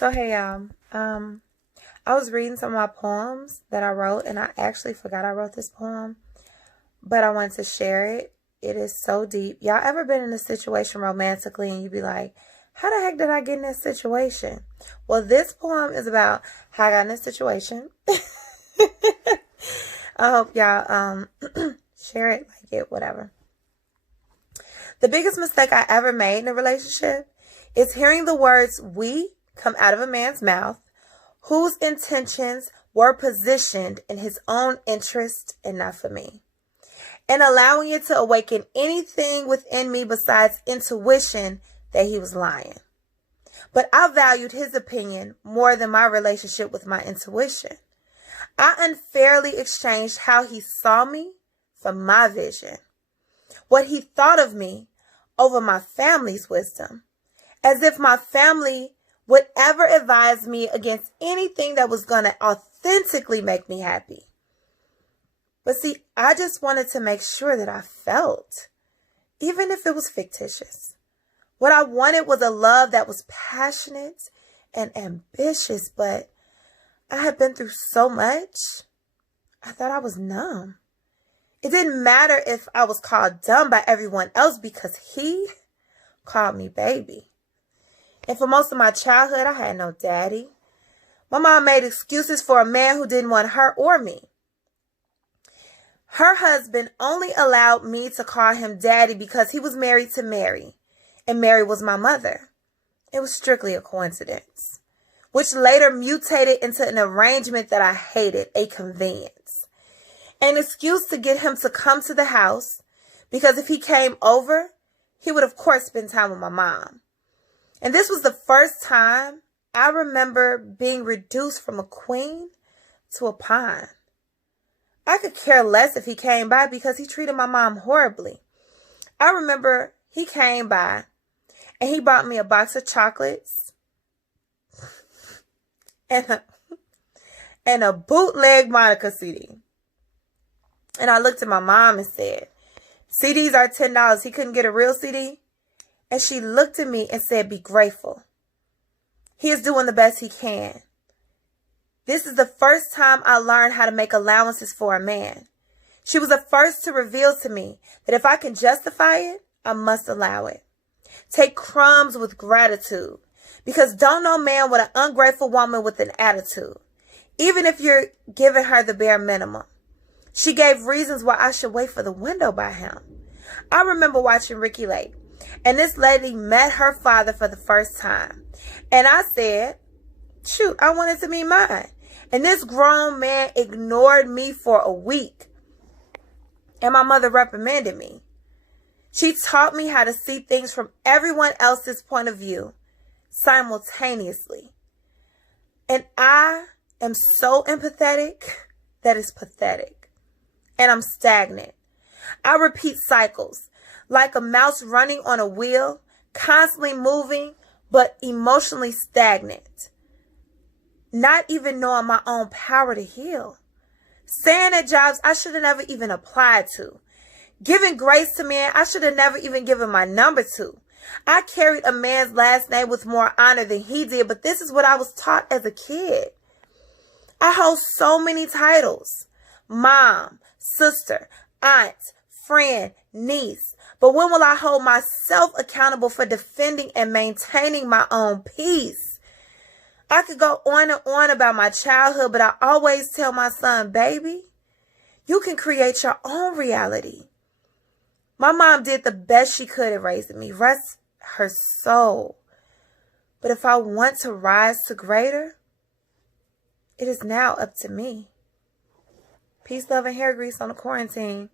So hey y'all, I was reading some of my poems that I wrote, and I actually forgot I wrote this poem, but I wanted to share it. It is so deep. Y'all ever been in a situation romantically and you be like, how the heck did I get in this situation? Well, this poem is about how I got in this situation. I hope y'all share it, like it, whatever. The biggest mistake I ever made in a relationship is hearing the words "we" come out of a man's mouth whose intentions were positioned in his own interest and not for me, and allowing it to awaken anything within me besides intuition that he was lying. But I valued his opinion more than my relationship with my intuition. I unfairly exchanged how he saw me for my vision, what he thought of me over my family's wisdom, as if my family would ever advise me against anything that was going to authentically make me happy. But see, I just wanted to make sure that I felt, even if it was fictitious. What I wanted was a love that was passionate and ambitious, but I had been through so much, I thought I was numb. It didn't matter if I was called dumb by everyone else because he called me baby. And for most of my childhood, I had no daddy. My mom made excuses for a man who didn't want her or me. Her husband only allowed me to call him daddy because he was married to Mary, and Mary was my mother. It was strictly a coincidence, which later mutated into an arrangement that I hated, a convenience. An excuse to get him to come to the house, because if he came over, he would of course spend time with my mom. And this was the first time I remember being reduced from a queen to a pawn. I could care less if he came by because he treated my mom horribly. I remember he came by and he bought me a box of chocolates and a bootleg Monica CD. And I looked at my mom and said, CDs are $10. He couldn't get a real CD? And she looked at me and said, be grateful. He is doing the best he can. This is the first time I learned how to make allowances for a man. She was the first to reveal to me that if I can justify it, I must allow it. Take crumbs with gratitude, because don't no man with an ungrateful woman with an attitude, even if you're giving her the bare minimum. She gave reasons why I should wait for the window by him. I remember watching Ricky Lake, and this lady met her father for the first time. And I said, shoot, I wanted to meet mine. And this grown man ignored me for a week. And my mother reprimanded me. She taught me how to see things from everyone else's point of view simultaneously. And I am so empathetic that it's pathetic. And I'm stagnant. I repeat cycles like a mouse running on a wheel, constantly moving, but emotionally stagnant. Not even knowing my own power to heal. Saying at jobs I should have never even applied to. Giving grace to men I should have never even given my number to. I carried a man's last name with more honor than he did, but this is what I was taught as a kid. I hold so many titles. Mom, sister, aunt, friend, niece. But when will I hold myself accountable for defending and maintaining my own peace? I could go on and on about my childhood, but I always tell my son, baby, you can create your own reality. My mom did the best she could at raising me. Rest her soul. But if I want to rise to greater, it is now up to me. Peace, love, and hair grease on the quarantine.